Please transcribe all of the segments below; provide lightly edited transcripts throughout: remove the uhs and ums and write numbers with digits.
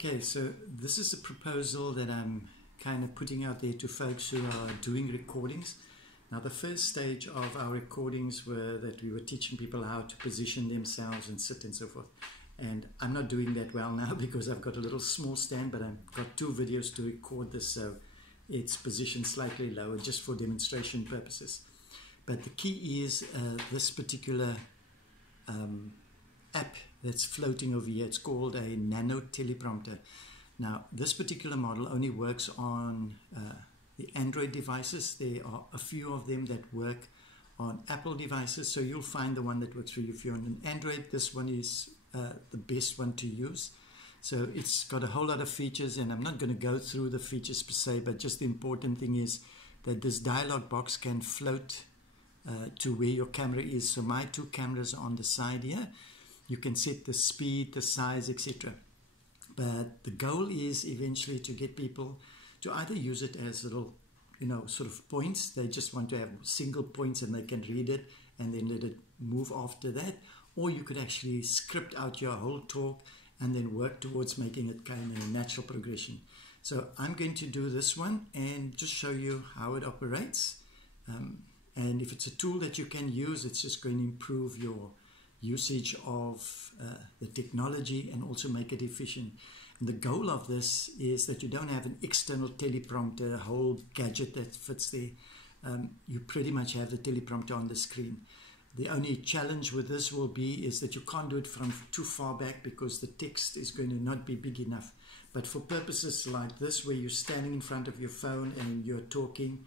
Okay, so this is a proposal that I'm kind of putting out there to folks who are doing recordings. Now, the first stage of our recordings were that we were teaching people how to position themselves and sit and so forth. And I'm not doing that well now because I've got a little small stand, but I've got 2 videos to record this, so it's positioned slightly lower just for demonstration purposes. But the key is this particular app that's floating over here. It's called a Nano Teleprompter. Now, this particular model only works on the Android devices. There are a few of them that work on Apple devices, so you'll find the one that works for you. If you're on an Android, this one is the best one to use. So it's got a whole lot of features, and I'm not going to go through the features per se, but just the important thing is that this dialog box can float to where your camera is. So my 2 cameras are on the side here. You can set the speed, the size, etc. But the goal is eventually to get people to either use it as little, sort of points. They just want to have single points and they can read it and then let it move after that. Or you could actually script out your whole talk and then work towards making it kind of a natural progression. So I'm going to do this one and just show you how it operates. And if it's a tool that you can use, it's just going to improve your usage of the technology and also make it efficient. And the goal of this is that you don't have an external teleprompter, a whole gadget that fits there. You pretty much have the teleprompter on the screen. The only challenge with this will be is that you can't do it from too far back because the text is going to not be big enough. But for purposes like this, where you're standing in front of your phone and you're talking,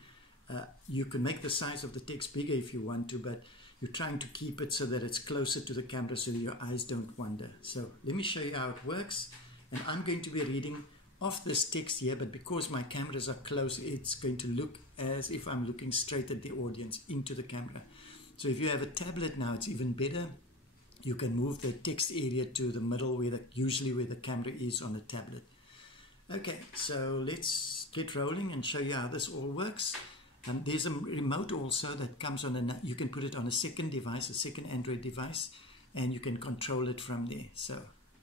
you can make the size of the text bigger if you want to, but you're trying to keep it so that it's closer to the camera so that your eyes don't wander. So let me show you how it works. And I'm going to be reading off this text here, but because my cameras are close, it's going to look as if I'm looking straight at the audience, into the camera. So if you have a tablet now, it's even better. You can move the text area to the middle, usually where the camera is on a tablet. Okay, so let's get rolling and show you how this all works. There's a remote also that comes on you can put it on a second device, a second Android device, and you can control it from there. So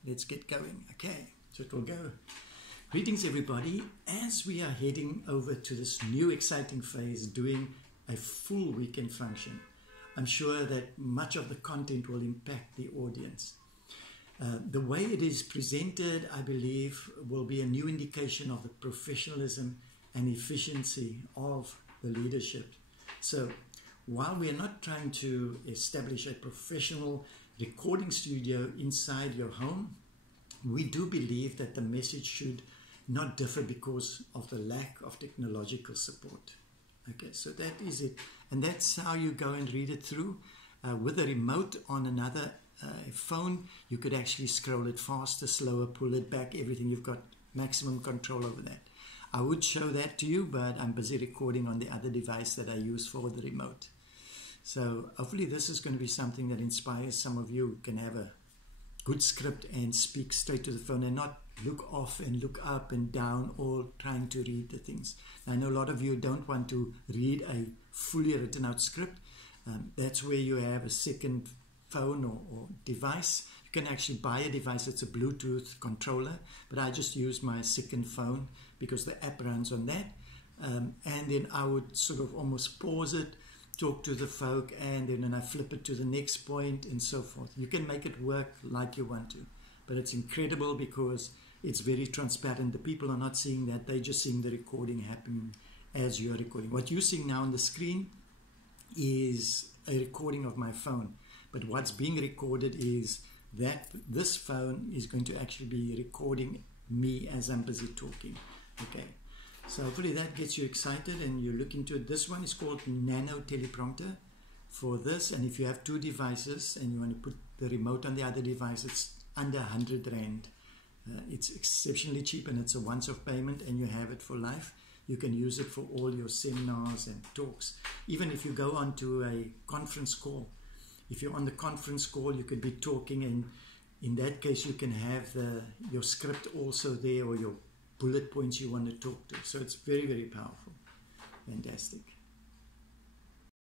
let's get going. Okay, so it will go. Greetings everybody. As we are heading over to this new exciting phase, doing a full weekend function, I'm sure that much of the content will impact the audience. The way it is presented, I believe, will be a new indication of the professionalism and efficiency of the leadership. So while we are not trying to establish a professional recording studio inside your home, we do believe that the message should not differ because of the lack of technological support. Okay, so that is it. And that's how you go and read it through. With a remote on another phone, you could actually scroll it faster, slower, pull it back, everything. You've got maximum control over that. I would show that to you, but I'm busy recording on the other device that I use for the remote. So hopefully this is going to be something that inspires some of you who can have a good script and speak straight to the phone and not look off and look up and down or trying to read the things. I know a lot of you don't want to read a fully written out script. That's where you have a second phone or device. You can actually buy a device that's a Bluetooth controller, but I just use my second phone because the app runs on that. And then I would sort of almost pause it, talk to the folk, and then I flip it to the next point and so forth. You can make it work like you want to, but it's incredible because it's very transparent. The people are not seeing that, they're just seeing the recording happening as you're recording. What you're seeing now on the screen is a recording of my phone, but what's being recorded is that this phone is going to actually be recording me as I'm busy talking. Okay, so hopefully that gets you excited and you look into it. This one is called Nano Teleprompter for this, and if you have 2 devices and you want to put the remote on the other device, it's under 100 Rand. It's exceptionally cheap and it's a once-off payment and you have it for life. You can use it for all your seminars and talks. Even if you go onto a conference call, if you're on the conference call, you could be talking, and in that case you can have your script also there or your bullet points you want to talk to. So it's very, very powerful. Fantastic.